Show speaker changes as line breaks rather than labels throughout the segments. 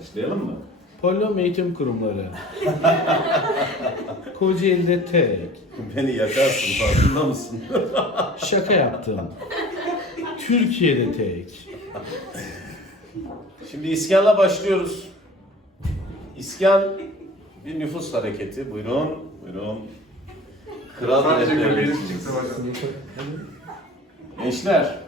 Başlayalım mı?
Pollom Eğitim Kurumları. Kocaeli'de tek.
Beni yakarsın farkında mısın?
Şaka yaptım. Türkiye'de tek.
Şimdi iskanla başlıyoruz. İskan bir nüfus hareketi. Buyurun, buyurun. Kral
Sadece göbeğiniz çıktı hocam.
Gençler,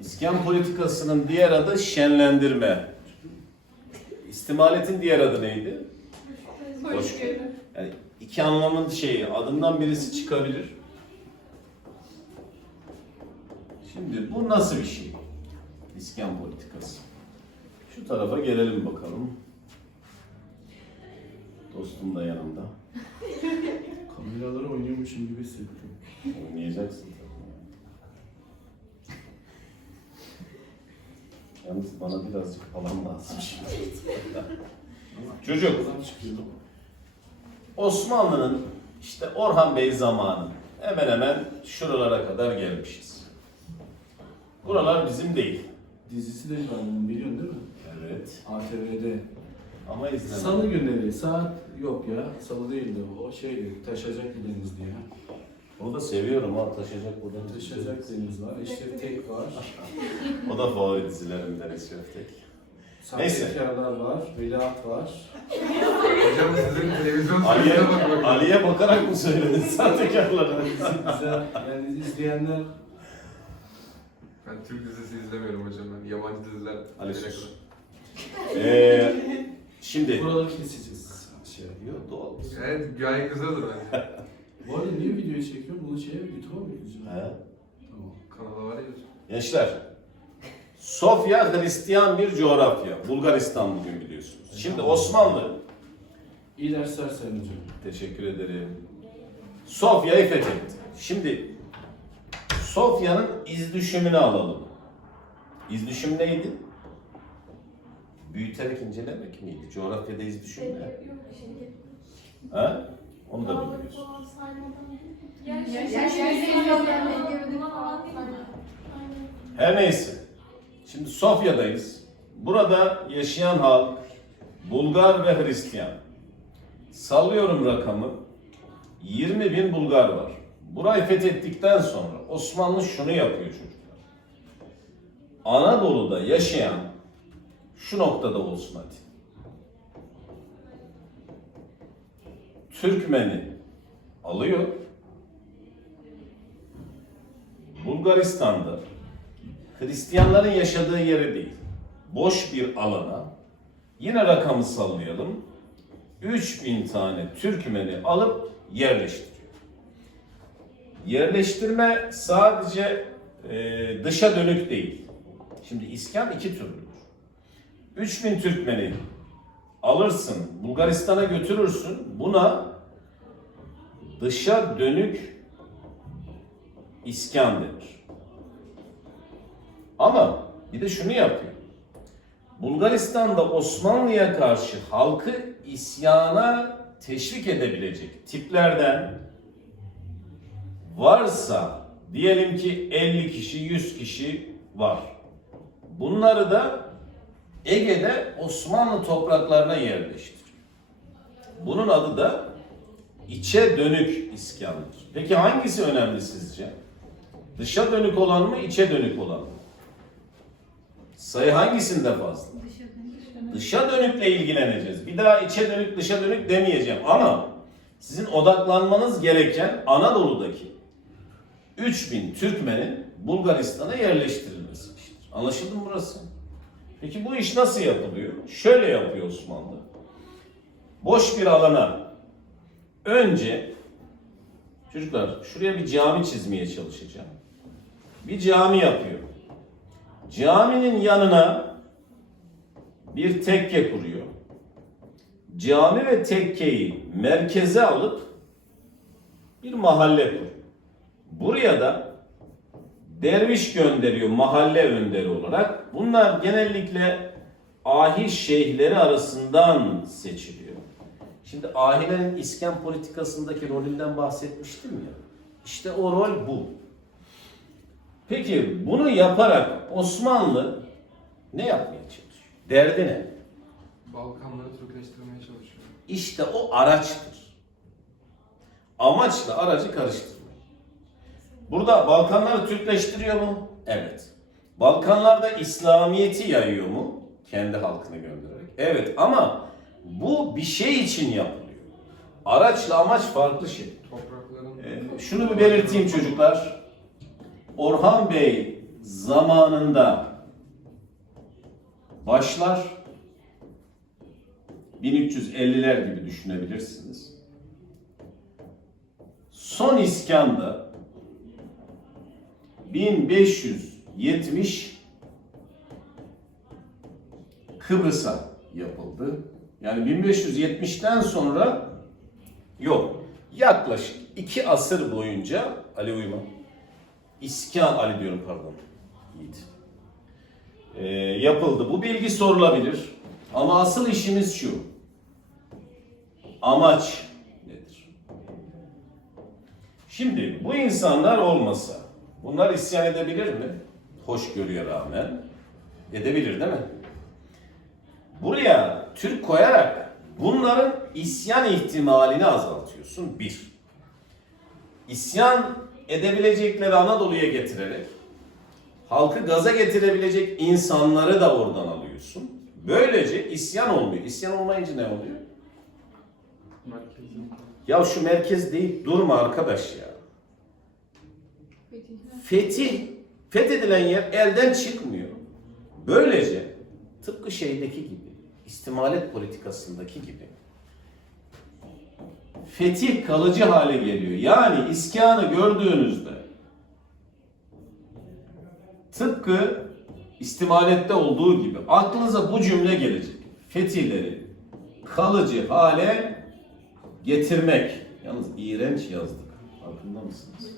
İskan politikasının diğer adı şenlendirme. İstimaletin diğer adı neydi? Hoşgörü. Yani iki anlamın şeyi, adından birisi çıkabilir. Şimdi bu nasıl bir şey? İskan politikası. Şu tarafa gelelim bakalım. Dostum da yanımda.
Kameralara oynuyormuşum gibi hissettim.
Oynayacaksın tabii. Yalnız bana birazcık alan lazım şimdi. Çocuk. Osmanlı'nın işte Orhan Bey zamanı hemen hemen şuralara kadar gelmişiz. Buralar bizim değil.
Dizisi de var bunun biliyorsun değil mi?
Evet.
ATV'de.
Ama izlemedim.
Salı günleri saat yok ya. Salı değildi o şeydi. Taşacak bir denizdi ya.
Onu da seviyorum ha taşacak buradan.
Taşacak deniz var. İşte tek var.
O da favori dizilerimden Eşref Tek. Neyse.
Sahtekarlar var. Veliaht var.
Hocam sizin televizyon
Ali'ye. Ali'ye bakarak mı söyledin sahtekarları?
Güzel. Yani izleyenler
Ben Türk dizisi izlemiyorum hocam ben. Yabancı diziler.
Ali sus. Ee, şimdi
buraları keseceğiz. Şey.
Yok doğal.
Evet gayet güzeldi bence.
Bu arada niye videoyu çekiyorum? Bunu şeye YouTube'a mı yükleyeceğim?
He.
Tamam.
Kanala var ya.
Gençler, Sofya Hristiyan bir coğrafya. Bulgaristan bugün biliyorsunuz. Şimdi Osmanlı,
İyi dersler Sayın Hocam.
teşekkür ederim. Sofya'yı fethetti. Şimdi Sofya'nın iz düşümünü alalım. İz düşüm neydi? Büyüterek incelemek miydi? Coğrafyada iz düşüm ne? Ha? Onu da bilmiyoruz. Her neyse. Şimdi Sofya'dayız. Burada yaşayan halk Bulgar ve Hristiyan. Sallıyorum rakamı. 20 bin Bulgar var. Burayı fethettikten sonra Osmanlı şunu yapıyor çocuklar. Anadolu'da yaşayan şu noktada olsun hadi. Türkmeni alıyor. Bulgaristan'da Hristiyanların yaşadığı yere değil, boş bir alana yine rakamı sallayalım. 3000 tane Türkmeni alıp yerleştiriyor. Yerleştirme sadece e, dışa dönük değil. Şimdi iskan iki türlüdür. 3000 Türkmeni alırsın, Bulgaristan'a götürürsün. Buna dışa dönük iskan denir. Ama bir de şunu yapıyor. Bulgaristan'da Osmanlı'ya karşı halkı isyana teşvik edebilecek tiplerden varsa diyelim ki 50 kişi 100 kişi var. Bunları da Ege'de Osmanlı topraklarına yerleştiriyor. Bunun adı da içe dönük iskandır. Peki hangisi önemli sizce? Dışa dönük olan mı, içe dönük olan mı? Sayı hangisinde fazla? Dışa dönükle ilgileneceğiz. Bir daha içe dönük, dışa dönük demeyeceğim ama sizin odaklanmanız gereken Anadolu'daki 3000 Türkmenin Bulgaristan'a yerleştirilmesi işidir. Anlaşıldı mı burası? Peki bu iş nasıl yapılıyor? Şöyle yapıyor Osmanlı. Boş bir alana önce çocuklar şuraya bir cami çizmeye çalışacağım. Bir cami yapıyor. Caminin yanına bir tekke kuruyor. Cami ve tekkeyi merkeze alıp bir mahalle kuruyor. Buraya da derviş gönderiyor mahalle önderi olarak. Bunlar genellikle ahi şeyhleri arasından seçiliyor. Şimdi ahilerin iskan politikasındaki rolünden bahsetmiştim ya. İşte o rol bu. Peki bunu yaparak Osmanlı Ne yapmaya çalışıyor? Derdi ne?
Balkanları Türkleştirmeye çalışıyor.
İşte o araçtır. Amaçla aracı karıştırmak. Burada Balkanları Türkleştiriyor mu? Evet. Balkanlarda İslamiyet'i yayıyor mu? Kendi halkını göndererek. Evet ama bu bir şey için yapılıyor. Araçla amaç farklı şey.
Toprakların...
Ee, şunu bir belirteyim çocuklar. Orhan Bey zamanında başlar 1350'ler gibi düşünebilirsiniz. Son iskanda 1570 Kıbrıs'a yapıldı. Yani 1570'ten sonra yok. Yaklaşık iki asır boyunca Ali Uyma, İskan Ali diyorum pardon. Yiğit. Ee, yapıldı. Bu bilgi sorulabilir. Ama asıl işimiz şu. Amaç nedir? Şimdi bu insanlar olmasa bunlar isyan edebilir mi? Hoşgörüye rağmen edebilir değil mi? Buraya Türk koyarak bunların isyan ihtimalini azaltıyorsun. Bir. İsyan edebilecekleri Anadolu'ya getirerek halkı gaza getirebilecek insanları da oradan alıyorsun. Böylece isyan olmuyor. İsyan olmayınca ne oluyor?
Merkezin...
Ya şu merkez deyip durma arkadaş ya. Fetih, fethedilen yer elden çıkmıyor. Böylece tıpkı şeydeki gibi, istimalet politikasındaki gibi fetih kalıcı hale geliyor. Yani iskanı gördüğünüzde tıpkı istimalette olduğu gibi aklınıza bu cümle gelecek. Fetihleri kalıcı hale getirmek. Yalnız iğrenç yazdık. Farkında mısınız?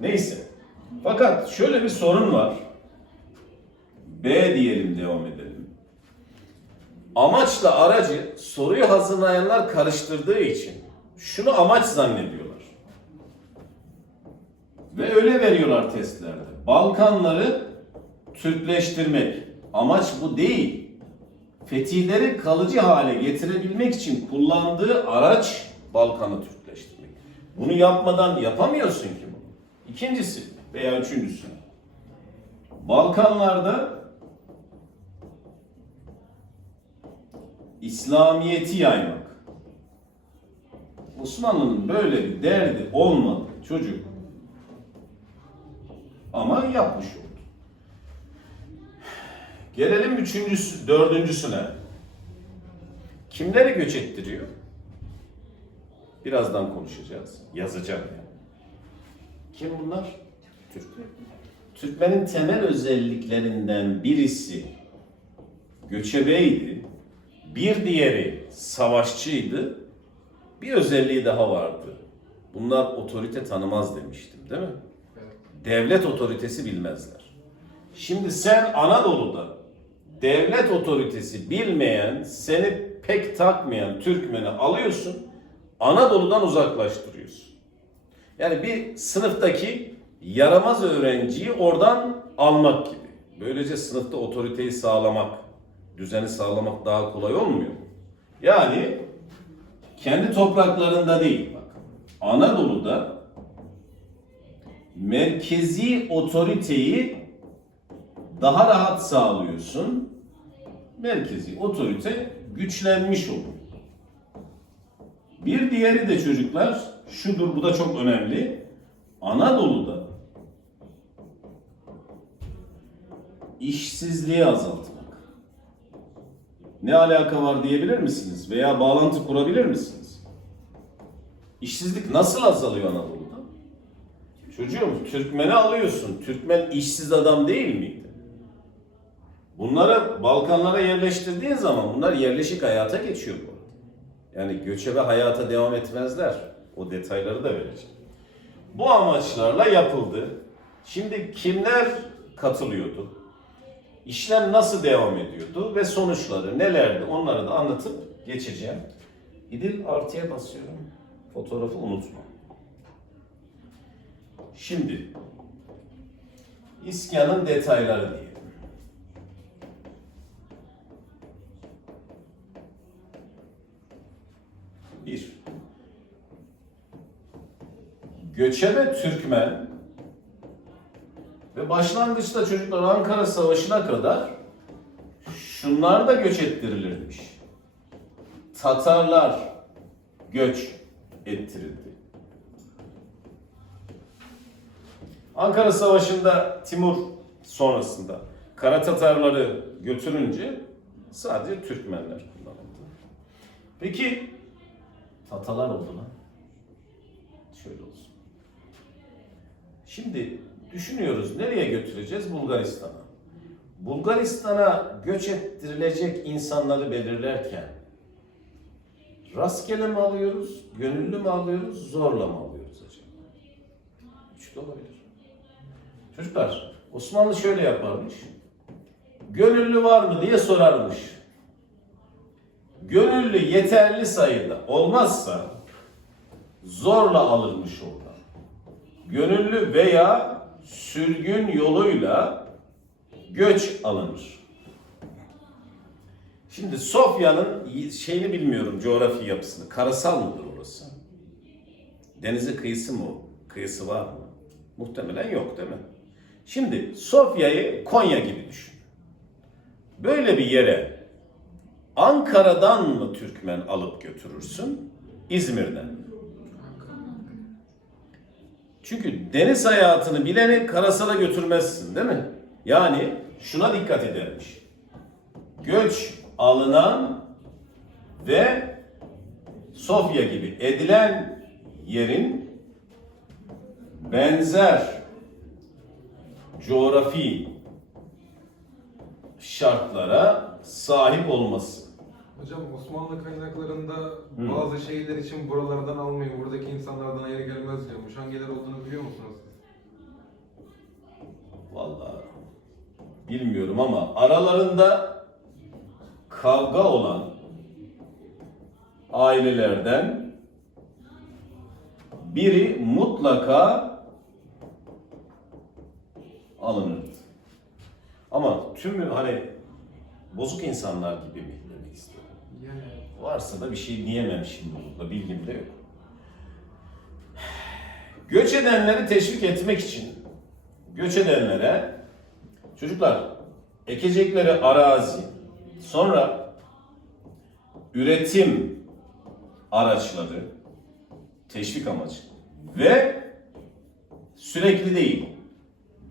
Neyse. Fakat şöyle bir sorun var. B diyelim devam edelim. Amaçla aracı soruyu hazırlayanlar karıştırdığı için şunu amaç zannediyorlar. Ve öyle veriyorlar testlerde. Balkanları Türkleştirmek. Amaç bu değil. Fetihleri kalıcı hale getirebilmek için kullandığı araç Balkan'ı Türkleştirmek. Bunu yapmadan yapamıyorsun ki bunu. İkincisi veya üçüncüsü. Balkanlarda İslamiyet'i yaymak. Osmanlı'nın böyle bir derdi olmadı çocuk. Ama yapmış oldu. Gelelim üçüncüsü, dördüncüsüne. Kimleri göç ettiriyor? Birazdan konuşacağız. Yazacağım yani. Kim bunlar? Türkler. Türkmenin temel özelliklerinden birisi göçebeydi. Bir diğeri savaşçıydı. Bir özelliği daha vardı. Bunlar otorite tanımaz demiştim değil mi? Devlet otoritesi bilmezler. Şimdi sen Anadolu'da devlet otoritesi bilmeyen, seni pek takmayan Türkmeni alıyorsun, Anadolu'dan uzaklaştırıyorsun. Yani bir sınıftaki yaramaz öğrenciyi oradan almak gibi. Böylece sınıfta otoriteyi sağlamak, düzeni sağlamak daha kolay olmuyor mu? Yani kendi topraklarında değil bak. Anadolu'da merkezi otoriteyi daha rahat sağlıyorsun. Merkezi otorite güçlenmiş olur. Bir diğeri de çocuklar şudur bu da çok önemli. Anadolu'da işsizliği azaltmak. Ne alaka var diyebilir misiniz? Veya bağlantı kurabilir misiniz? İşsizlik nasıl azalıyor Anadolu'da? Çocuğum Türkmen'i alıyorsun. Türkmen işsiz adam değil miydi? Bunları Balkanlara yerleştirdiğin zaman bunlar yerleşik hayata geçiyor bu. Yani göçebe hayata devam etmezler. O detayları da vereceğim. Bu amaçlarla yapıldı. Şimdi kimler katılıyordu? işlem nasıl devam ediyordu ve sonuçları nelerdi onları da anlatıp geçeceğim. İdil artıya basıyorum. Fotoğrafı unutma. Şimdi isyanın detayları diye. Bir. Göçebe Türkmen başlangıçta çocuklar Ankara Savaşı'na kadar şunlar da göç ettirilirmiş. Tatarlar göç ettirildi. Ankara Savaşı'nda Timur sonrasında Kara Tatarları götürünce sadece Türkmenler kullanıldı. Peki Tatalar oldu lan. Şöyle olsun. Şimdi düşünüyoruz nereye götüreceğiz? Bulgaristan'a. Bulgaristan'a göç ettirilecek insanları belirlerken rastgele mi alıyoruz, gönüllü mü alıyoruz, zorla mı alıyoruz acaba? Üç de olabilir. Çocuklar, Osmanlı şöyle yaparmış. Gönüllü var mı diye sorarmış. Gönüllü yeterli sayıda olmazsa zorla alınmış oradan. Gönüllü veya sürgün yoluyla göç alınır. Şimdi Sofya'nın şeyini bilmiyorum coğrafi yapısını. Karasal mıdır orası? Denize kıyısı mı? Kıyısı var mı? Muhtemelen yok değil mi? Şimdi Sofya'yı Konya gibi düşün. Böyle bir yere Ankara'dan mı Türkmen alıp götürürsün? İzmir'den mi? Çünkü deniz hayatını bileni karasala götürmezsin değil mi? Yani şuna dikkat edermiş. Göç alınan ve Sofya gibi edilen yerin benzer coğrafi şartlara sahip olması.
Hocam Osmanlı kaynaklarında bazı şeyler için buralardan almayın, buradaki insanlardan hayır gelmez diyormuş. Hangileri olduğunu biliyor musunuz siz?
Vallahi bilmiyorum ama aralarında kavga olan ailelerden biri mutlaka alınırdı. Ama tümü hani bozuk insanlar gibi mi demek istiyorum. Varsa da bir şey diyemem şimdi burada, bilgim de yok. Göç edenleri teşvik etmek için göç edenlere çocuklar ekecekleri arazi, sonra üretim araçları teşvik amacı ve sürekli değil,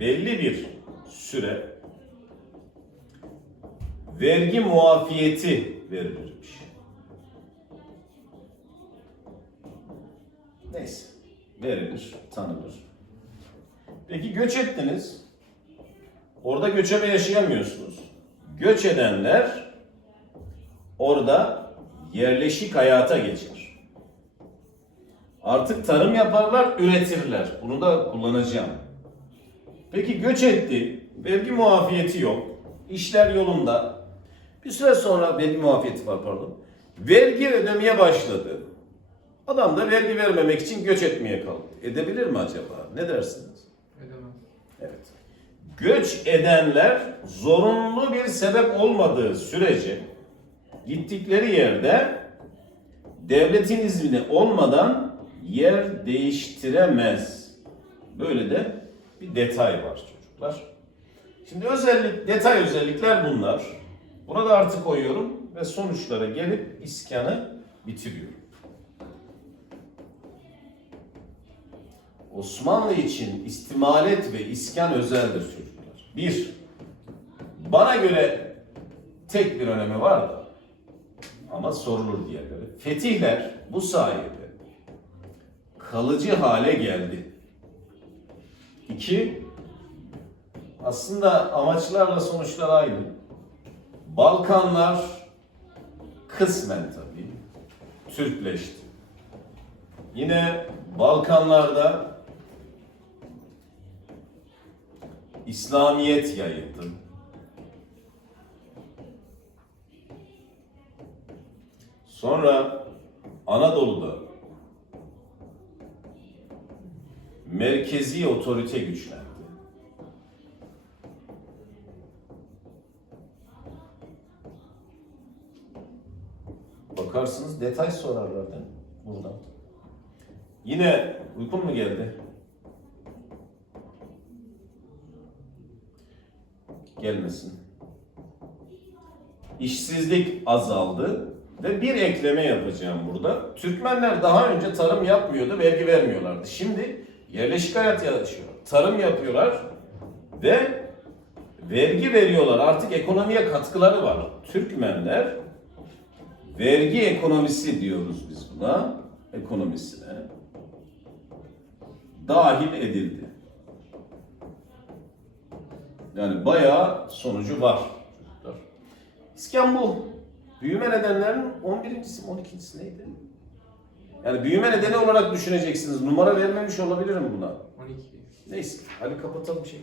belli bir süre vergi muafiyeti verilirmiş. Neyse, verilir, tanınır. Peki göç ettiniz. Orada göçebe yaşayamıyorsunuz. Göç edenler orada yerleşik hayata geçer. Artık tarım yaparlar, üretirler. Bunu da kullanacağım. Peki göç etti, vergi muafiyeti yok, işler yolunda. Bir süre sonra vergi muafiyeti var pardon. Vergi ödemeye başladı. Adam da vergi vermemek için göç etmeye kalktı. Edebilir mi acaba? Ne dersiniz?
edemez.
Evet. Göç edenler zorunlu bir sebep olmadığı sürece gittikleri yerde devletin izni olmadan yer değiştiremez. Böyle de bir detay var çocuklar. Şimdi özellik, detay özellikler bunlar. Buna da artı koyuyorum ve sonuçlara gelip iskanı bitiriyorum. Osmanlı için istimalet ve iskan özeldir çocuklar. Bir, bana göre tek bir önemi var da ama sorulur diye göre. Fetihler bu sayede kalıcı hale geldi. İki, aslında amaçlarla sonuçlar aynı. Balkanlar kısmen tabii Türkleşti. Yine Balkanlarda İslamiyet yayıldı. Sonra Anadolu'da merkezi otorite güçlendi. Bakarsınız detay sorarlar değil mi? Buradan. Yine uykun mu geldi? Gelmesin. İşsizlik azaldı ve bir ekleme yapacağım burada. Türkmenler daha önce tarım yapmıyordu, vergi vermiyorlardı. Şimdi yerleşik hayat yaşıyor. Tarım yapıyorlar ve vergi veriyorlar. Artık ekonomiye katkıları var. Türkmenler vergi ekonomisi diyoruz biz buna. Ekonomisine dahil edildi. Yani bayağı sonucu var çocuklar. İskambil büyüme nedenlerinin 11.si mi 12.si neydi? Yani büyüme nedeni olarak düşüneceksiniz. Numara vermemiş olabilirim buna.
12.
Neyse hadi kapatalım şey.